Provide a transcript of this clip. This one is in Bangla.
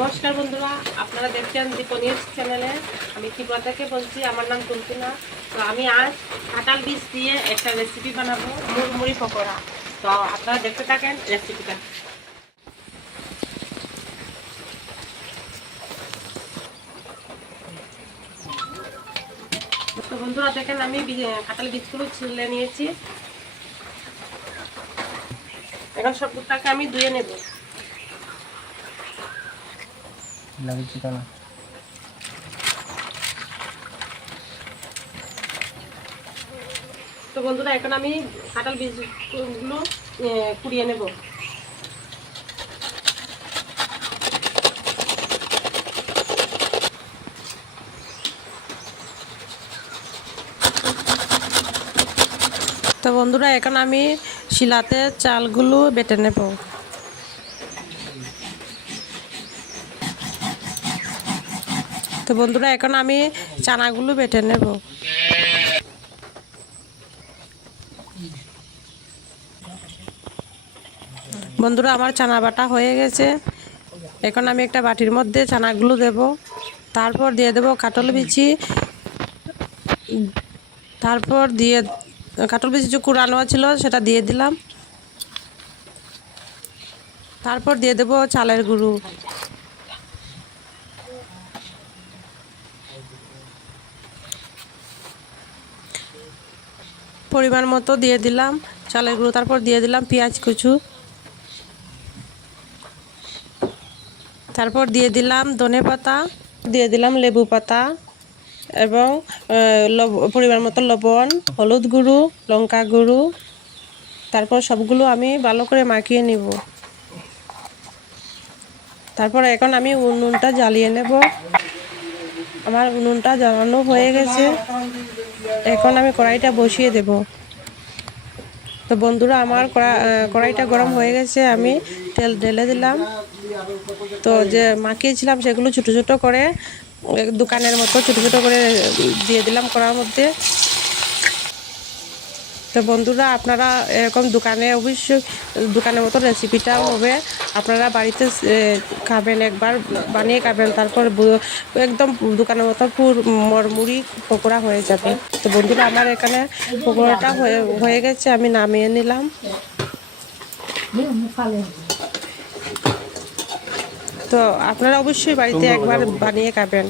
নমস্কার বন্ধুরা, আপনারা দেখছেন দীপনীয় চ্যানেলে। আমি ত্রিপুরা থেকে বলছি, আমার নাম তুলতুনা। তো আমি আজ কাঁঠাল বীজ দিয়ে একটা রেসিপি বানাবো, মুড়মুড়ি পকোড়া। তো আপনারা দেখতে থাকেন রেসিপিটা। তো বন্ধুরা দেখেন, আমি কাঁঠাল বীজগুলো ছিলে নিয়েছি। এখন সবটাকে আমি ধুয়ে নেব। তো বন্ধুরা এখন আমি কাঁঠাল বীজগুলো কুড়িয়ে নেব। তো বন্ধুরা এখন আমি শিলাতে চালগুলো বেটে নেব। তো বন্ধুরা এখন আমি চানাগুলো বেটে নেব। বন্ধুরা আমার চানা বাটা হয়ে গেছে। এখন আমি একটা বাটির মধ্যে চানাগুলো দেব। তারপর দিয়ে দেব কাঁঠাল বিচি। তারপর দিয়ে কাঁঠাল বিচি যে কুড়ানো ছিল সেটা দিয়ে দিলাম। তারপর দিয়ে দেব চালের গুঁড়ো। পরিমাণ মতো দিয়ে দিলাম চালের গুঁড়ো। তারপর দিয়ে দিলাম পেঁয়াজ কুচু। তারপর দিয়ে দিলাম ধনে পাতা, দিয়ে দিলাম লেবু পাতা এবং পরিমাণ মতো লবণ, হলুদ গুঁড়ো, লঙ্কা গুঁড়ো। তারপর সবগুলো আমি ভালো করে মাখিয়ে নিব। তারপর এখন আমি উনুনটা জ্বালিয়ে নেব। আমার উনুনটা জ্বালানো হয়ে গেছে। এখন আমি কড়াইটা বসিয়ে দেব। তো বন্ধুরা আমার কড়াইটা গরম হয়ে গেছে। আমি তেল ঢেলে দিলাম। তো যে মাখিয়েছিলাম সেগুলো ছোটো ছোটো করে দোকানের মতো ছোটো ছোটো করে দিয়ে দিলাম কড়ার মধ্যে। তো বন্ধুরা আপনারা এরকম অবশ্যই দোকানের মতো রেসিপিটাও হবে। আপনারা বাড়িতে খাবেন, একবার বানিয়ে খাবেন, তারপর একদম দোকানের মতো মুড়ি পকোড়া হয়ে যাবে। তো বন্ধুরা আমার এখানে পকোড়াটা হয়ে গেছে, আমি নামিয়ে নিলাম। তো আপনারা অবশ্যই বাড়িতে একবার বানিয়ে খাবেন।